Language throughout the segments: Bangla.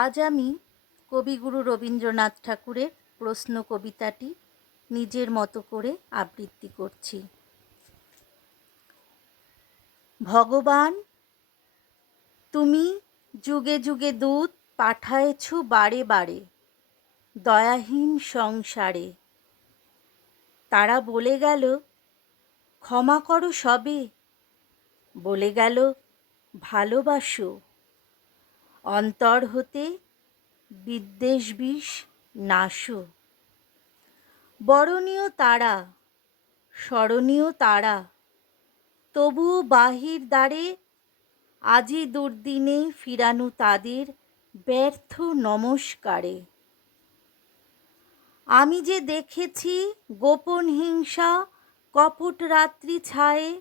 আজ আমি কবিগুরু রবীন্দ্রনাথ ঠাকুরের প্রশ্ন কবিতাটি নিজের মতো করে আবৃত্তি করছি। ভগবান, তুমি যুগে যুগে দূত পাঠায়েছ বারে বারে দয়াহীন সংসারে। তারা বলে গেল ক্ষমা করো সবে, বলে গেল ভালোবাসো। অন্তর হতে বিদ্বেষ বিষ নাশো। বরণীয় তারা, স্মরণীয় তারা, তবুও বাহির দ্বারে আজি দুর্দিনে ফিরানু তাদের ব্যর্থ নমস্কারে। আমি যে দেখেছি গোপন হিংসা কপট রাত্রি ছায়ে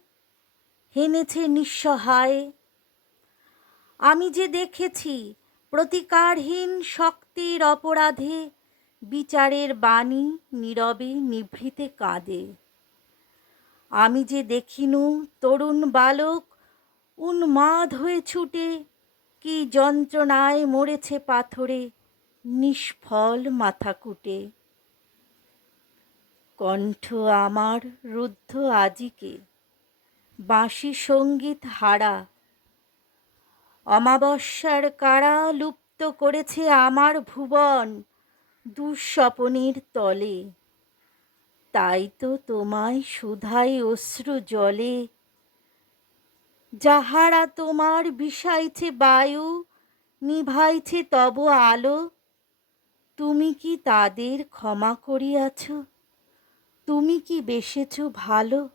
হেনেছে নিঃসহায়। আমি যে দেখেছি প্রতিকারহীন শক্তির অপরাধে বিচারের বাণী নীরবে নিভৃতে কাঁদে। আমি যে দেখিনু তরুণ বালক উন্মাদ হয়ে ছুটে কি যন্ত্রণায় মরেছে পাথরে নিষ্ফল মাথাকুটে। কণ্ঠ আমার রুদ্ধ আজিকে বাঁশি সঙ্গীত হারা। অমাবস্যার কারা লুপ্ত করেছে আমার ভুবন দুঃস্বপনের তলে। তাই তো তোমায় সুধাই অশ্রু জলে। যাহারা তোমার বিষাইছে বায়ু নিভাইছে তব আলো, তুমি কি তাদের ক্ষমা করিয়াছ? তুমি কি বেসেছ ভালো?